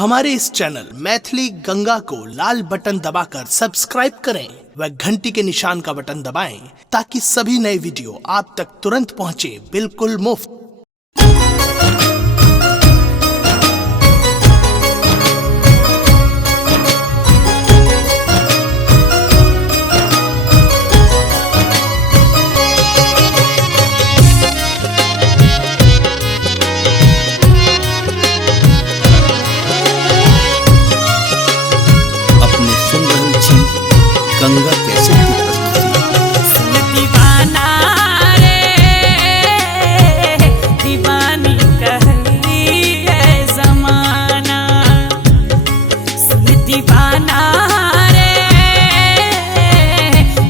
हमारे इस चैनल मैथिली गंगा को लाल बटन दबाकर सब्सक्राइब करें व घंटी के निशान का बटन दबाएं ताकि सभी नए वीडियो आप तक तुरंत पहुंचे बिल्कुल मुफ्त। गंगा कैसे की प्रस्तुति। दीवाना रे दीवानी कहली है जमाना, दीवाना रे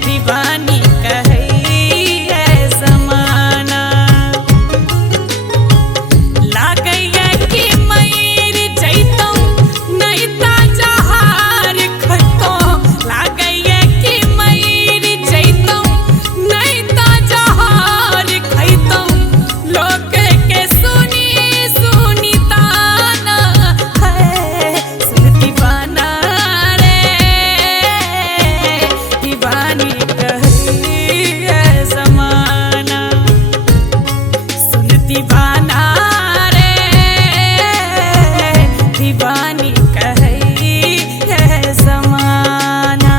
दीवानी कहली है जमाना। लागैया कि मयूर जैतौ नहीं ताजा हार खतो, लागैया दीवाना रे दीवानी कहली है जमाना।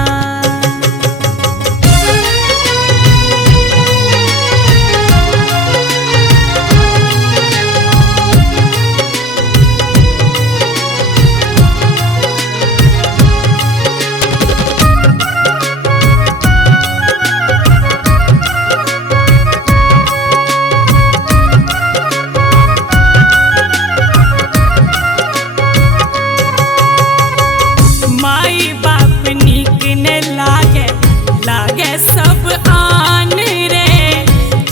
लागे सब आन रे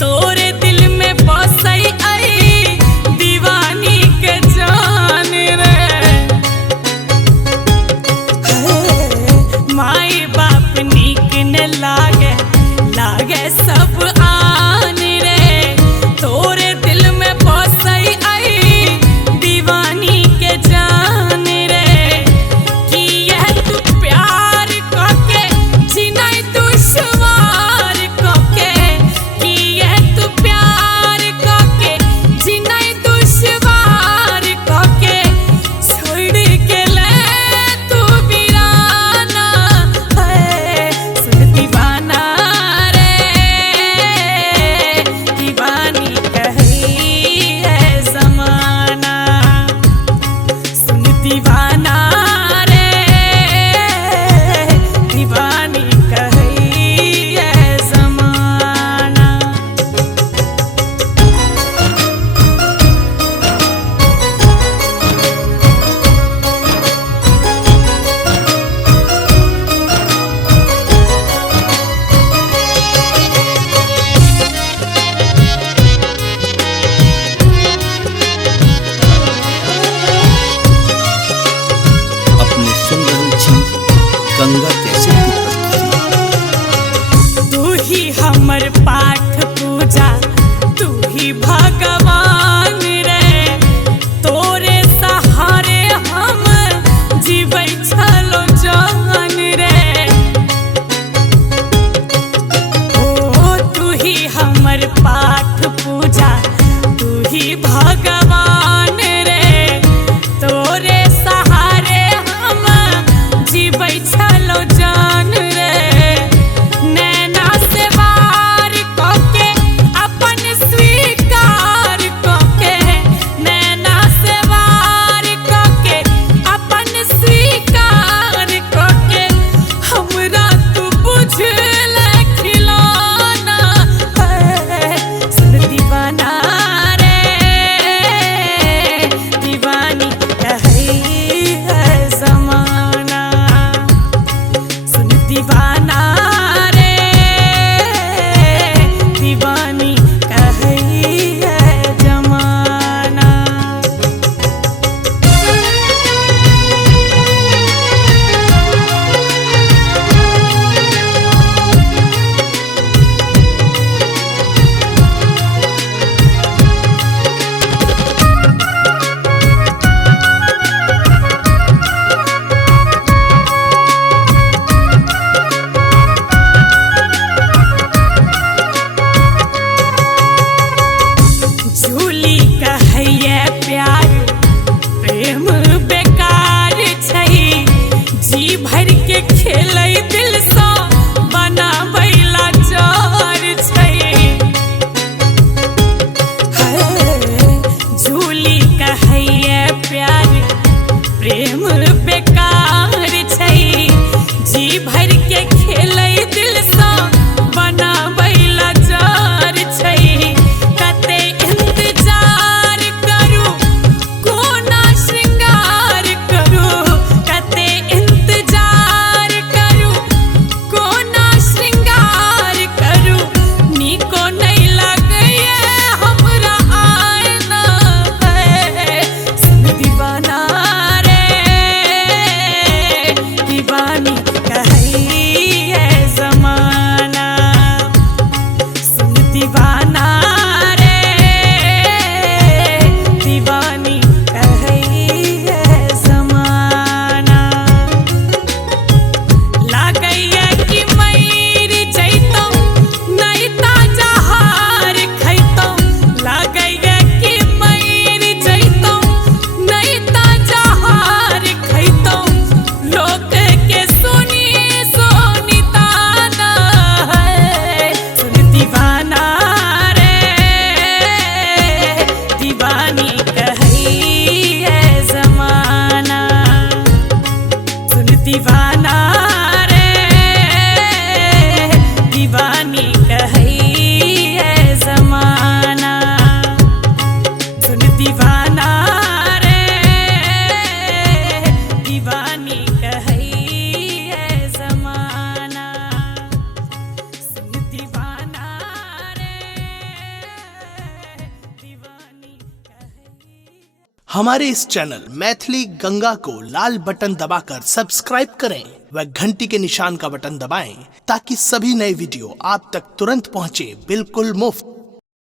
तोरे दिल में बसई आई दीवानी के जान रे। माई बाप नीक न लागे, लागे सब आन रे तोरे दिल में बसई आई दीवानी के जान रे। कि यह तू प्यार करके जिनाई दुश्वार कोके, कि यह तू प्यार कोके जिनाई दुश्वार कोके, छोड़ के ले तू वीराना है। सुन दीवाना रे दीवानी कहली है जमाना, सुन दीवाना रे दीवानी कहली है जमाना। बेकार छै, जी भर के खेलै दिल सा बनाबै लाचार छै। झूली कहैया प्यार प्रेम बेकार छै, जी भर के खेलै दिल सा बनाबै लाचार छै। कते इंतजार करू कोना श्रृंगार करू, कते इंतजार करू कोना श्रृंगार करू, नीको नहीं लगैया हमरा आईना है। सुन दीवाना रे दीवानी कहैया जमाना, सुन दीवाना रे दीवानी कहैया जमाना। लागैया कि मर जैतौ नहीं ताजा हार खैतौ, लागैया कि मर जैतौ नहीं ताजा हार खैतौ। लोक के सुनी सोनी ताना है, सुन दीवाना रे दीवानी कहैया जमाना, सुन दीवाना रे दीवानी कहैया जमाना, सुन दीवाना रे दीवानी कहैया जमाना, सुन दीवाना रे दीवानी कहैया। हमारे इस चैनल मैथिली गंगा को लाल बटन दबाकर सब्सक्राइब करें व घंटी के निशान का बटन दबाएं ताकि सभी नए वीडियो आप तक तुरंत पहुंचे बिल्कुल मुफ्त।